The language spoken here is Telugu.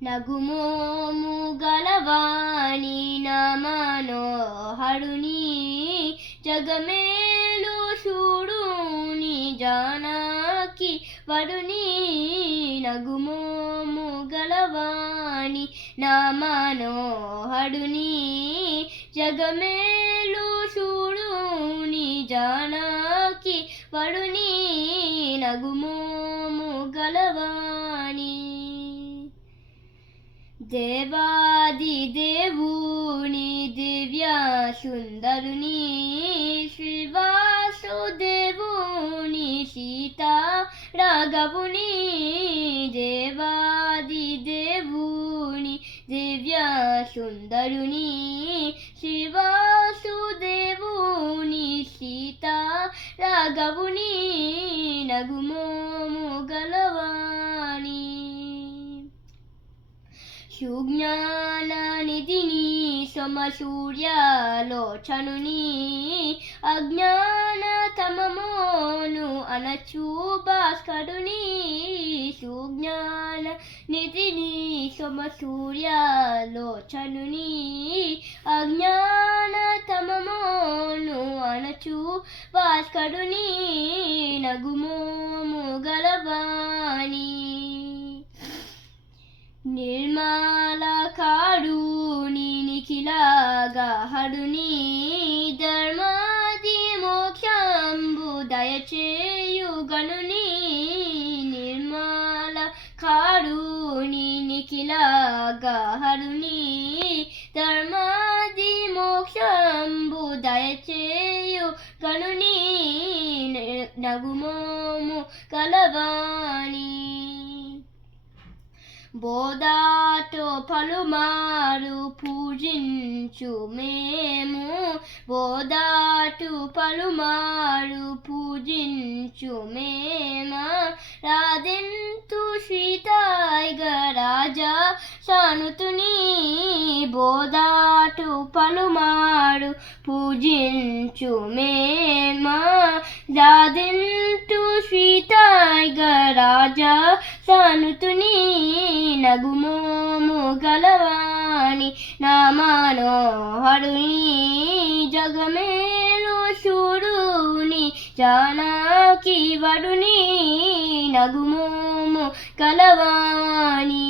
నగుమోము గలవాణి నా మనోహరుని జగమేలు చూడుని జానకి వరుని నగుమోము గలవాణి నా మనోహరుని జగమేలు చూడుని జానకి వరుని నగుమోము గలవాణి దేవాది దేవుని దివ్య సుందరుని శ్రీవాసుదేవుని సీతా రాఘవుని దేవాది దేవుని దివ్య సుందరుని శ్రీవాసుదేవుని సీతా రాఘవుని నగుమోము గలవాణి సుజ్ఞాననిధిని సోమసూర్యలోచనుని అజ్ఞానతమమోను అనచు భాస్కరుని సుజ్ఞాననిధిని సోమసూర్యలోచనుని అజ్ఞానతమమోను అనచు భాస్కరుని నగుమోము గలవాణి నిర్మలకారుని నిఖిలగహరుని ధర్మాది మోక్షంబు దయచేయు గనుని నిర్మలకారుని నిఖిలగహరుని ధర్మాది మోక్షంబు దయచేయు గనుని నగుమోము గలవాణి బోధాతో పలుమారు పూజించు మేము బోధాటు పలుమారు పూజించు మేమా రాదెంతు శ్రీతాయిగ రాజా సానుతుని బోధాటు పలుమారు పూజించు మేమా రాదెంతు శ్రీతాయిగ రాజా సానుతుని నగుమోము గలవాణి నా మనోహరుని జగమేలు చూడుని జానకి వరుని నగుమోము గలవాణి.